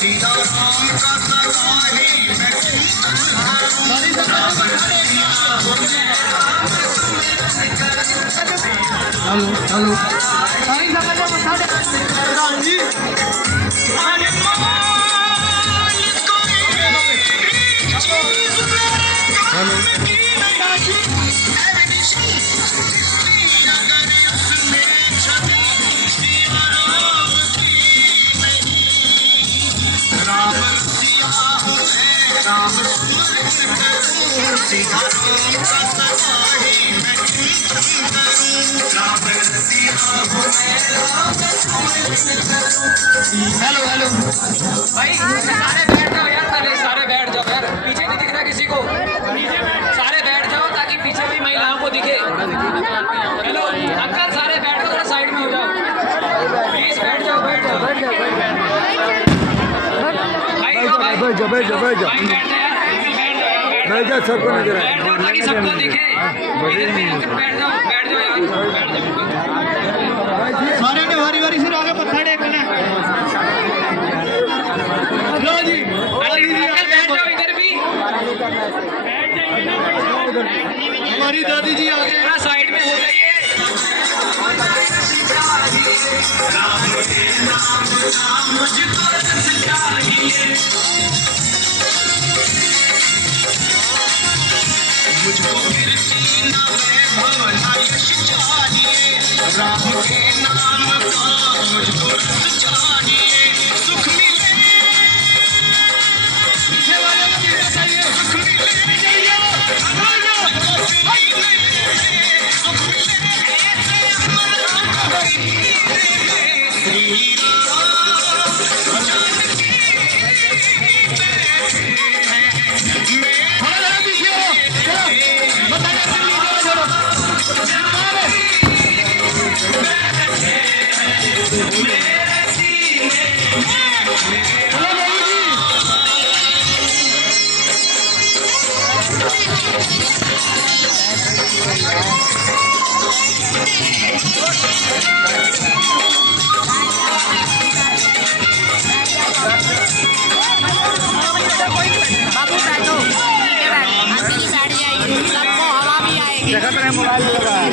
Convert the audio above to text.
सीधा राम का सगाई मैं हेलो हेलो सारी जगह बता दे जी हेलो सीधा राम का सगाई मैं हेलो हेलो भाई सारे बैठ जाओ यार, पहले सारे बैठ जाओ यार, पीछे नहीं दिख रहा किसी को, सारे बैठ जाओ ताकि पीछे भी महिलाओं को दिखे। हेलो अंकल सारे बैठ जाओ, थोड़ा साइड में हो जाओ प्लीज, बैठ जाओ बैठ जाओ भाई, बैठ जा बैठ जा बैठ जा बैठ जा, सबको नजर आए ताकि सबको दिखे। इधर भी आकर बैठ जाओ यार, बैठ जाओ। सारे ने वारी वारी से आगे मत्था टेकना। लो जी अंकल बैठ जाओ इधर भी, हमारी दादी जी आगे थोड़ा साइड में हो जाइए। मुझको कीर्ति ना वैभव ना यश चाहिए, राम के नाम का मुझको रस चाहिए। सुख मिले सुख मिले श्री देखा तेरे मोबाइल में लगा है।